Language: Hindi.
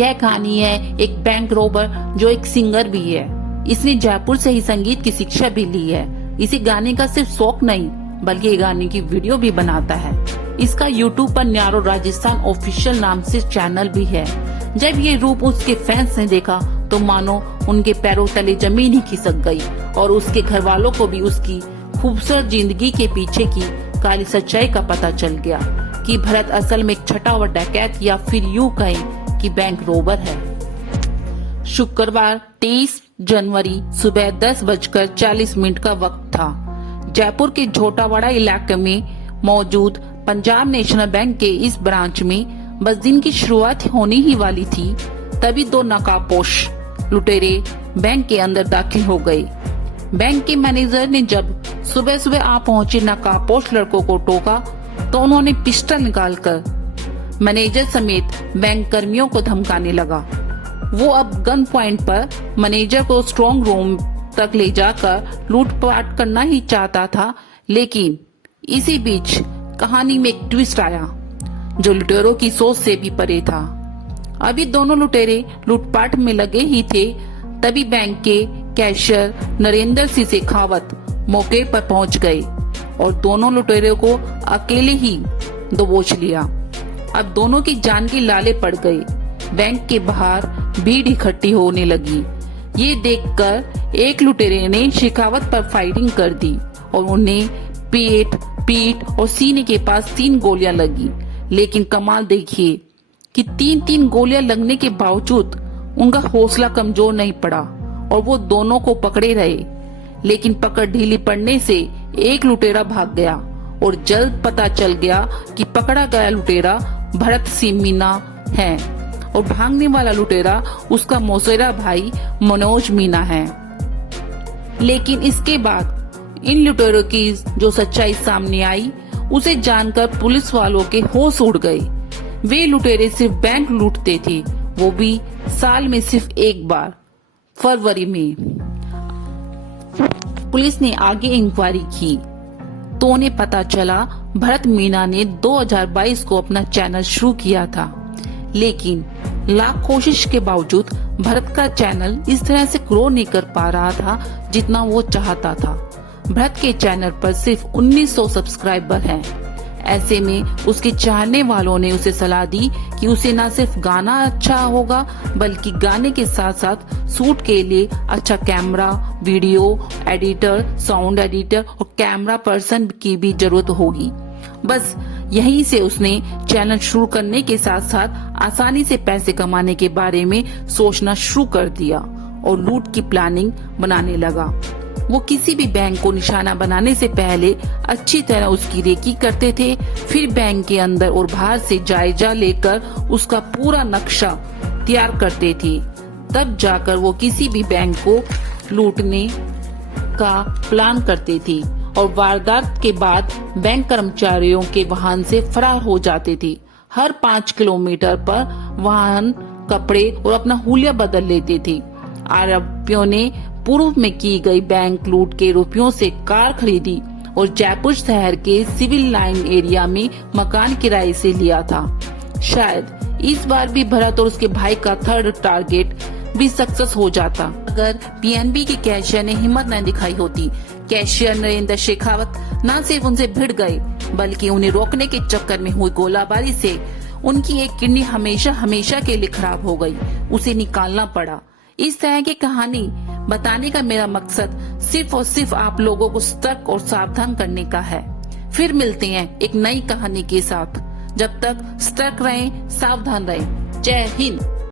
यह कहानी है एक बैंक रोबर जो एक सिंगर भी है। इसने जयपुर से ही संगीत की शिक्षा भी ली है। इसे गाने का सिर्फ शौक नहीं बल्कि ये गाने की वीडियो भी बनाता है। इसका यूट्यूब पर न्यारो राजस्थान ऑफिशियल नाम से चैनल भी है। जब ये रूप उसके फैंस ने देखा तो मानो उनके पैरों तले जमीन ही खिसक गई और उसके घर वालों को भी उसकी खूबसूरत जिंदगी के पीछे की काली सच्चाई का पता चल गया कि भरत असल में एक छठा हुआ डकैत या फिर यूं कहें कि बैंक रोबर है। शुक्रवार 23 जनवरी सुबह 10:40 का वक्त था। जयपुर के झोटावाड़ा इलाके में मौजूद पंजाब नेशनल बैंक के इस ब्रांच में बस दिन की शुरुआत होने ही वाली थी, तभी दो नकाबपोश लुटेरे बैंक के अंदर दाखिल हो गए। बैंक के मैनेजर ने जब सुबह सुबह आ पहुंचे नकाबपोश लड़कों को टोका तो उन्होंने पिस्टल निकालकर मैनेजर समेत बैंक कर्मियों को धमकाने लगा। वो अब गन पॉइंट पर मैनेजर को स्ट्रांग रूम तक ले जाकर लूटपाट करना ही चाहता था, लेकिन इसी बीच कहानी में एक ट्विस्ट आया जो लुटेरों की सोच से भी परे था। अभी दोनों लुटेरे लूटपाट में लगे ही थे, तभी बैंक के कैशियर नरेंद्र सिंह शेखावत मौके पर पहुंच गए और दोनों लुटेरों को अकेले ही दबोच लिया। अब दोनों की जान की लाले पड़ गई। बैंक के बाहर भीड़ इकट्ठी होने लगी। ये देखकर एक लुटेरे ने शेखावत पर फायरिंग कर दी और उन्हें पीठ और सीने के पास 3 गोलियां लगी। लेकिन कमाल देखिए कि 3 गोलियां लगने के बावजूद उनका हौसला कमजोर नहीं पड़ा और वो दोनों को पकड़े रहे। लेकिन पकड़ ढीली पड़ने से एक लुटेरा भाग गया और जल्द पता चल गया कि पकड़ा गया लुटेरा भरत सिंह मीना है और भागने वाला लुटेरा उसका मौसेरा भाई मनोज मीना है। लेकिन इसके बाद इन लुटेरों की जो सच्चाई सामने आई उसे जानकर पुलिस वालों के होश उड़ गए। वे लुटेरे सिर्फ बैंक लूटते थे, वो भी साल में सिर्फ एक बार, फरवरी में। पुलिस ने आगे इंक्वायरी की तो उन्हें पता चला भरत मीना ने 2022 को अपना चैनल शुरू किया था, लेकिन लाख कोशिश के बावजूद भरत का चैनल इस तरह से ग्रो नहीं कर पा रहा था जितना वो चाहता था। भरत के चैनल पर सिर्फ 1900 सब्सक्राइबर हैं। ऐसे में उसके चाहने वालों ने उसे सलाह दी कि उसे न सिर्फ गाना अच्छा होगा बल्कि गाने के साथ साथ शूट के लिए अच्छा camera, video editor, sound editor और कैमरा पर्सन की भी जरूरत होगी। बस यहीं से उसने चैनल शुरू करने के साथ साथ आसानी से पैसे कमाने के बारे में सोचना शुरू कर दिया और लूट की प्लानिंग बनाने लगा। वो किसी भी बैंक को निशाना बनाने से पहले अच्छी तरह उसकी रेकी करते थे, फिर बैंक के अंदर और बाहर से जायजा लेकर उसका पूरा नक्शा तैयार करते थे। तब जाकर वो किसी भी बैंक को लूटने का प्लान करते थे और वारदात के बाद बैंक कर्मचारियों के वाहन से फरार हो जाते थे। हर 5 किलोमीटर पर वाहन, कपड़े और अपना हुलिया बदल लेते थे। आरोपियों ने पूर्व में की गई बैंक लूट के रुपयों से कार खरीदी और जयपुर शहर के सिविल लाइन एरिया में मकान किराए से लिया था। शायद इस बार भी भरत और उसके भाई का थर्ड टारगेट भी सक्सेस हो जाता अगर पीएनबी के कैशियर ने हिम्मत न दिखाई होती। कैशियर नरेंद्र शेखावत न सिर्फ उनसे भिड़ गए बल्कि उन्हें रोकने के चक्कर में हुई गोलाबारी से उनकी एक किडनी हमेशा के लिए खराब हो गई। उसे निकालना पड़ा। इस तरह की कहानी बताने का मेरा मकसद सिर्फ और सिर्फ आप लोगों को सतर्क और सावधान करने का है। फिर मिलते हैं एक नई कहानी के साथ। जब तक सतर्क रहें, सावधान रहें। जय हिंद।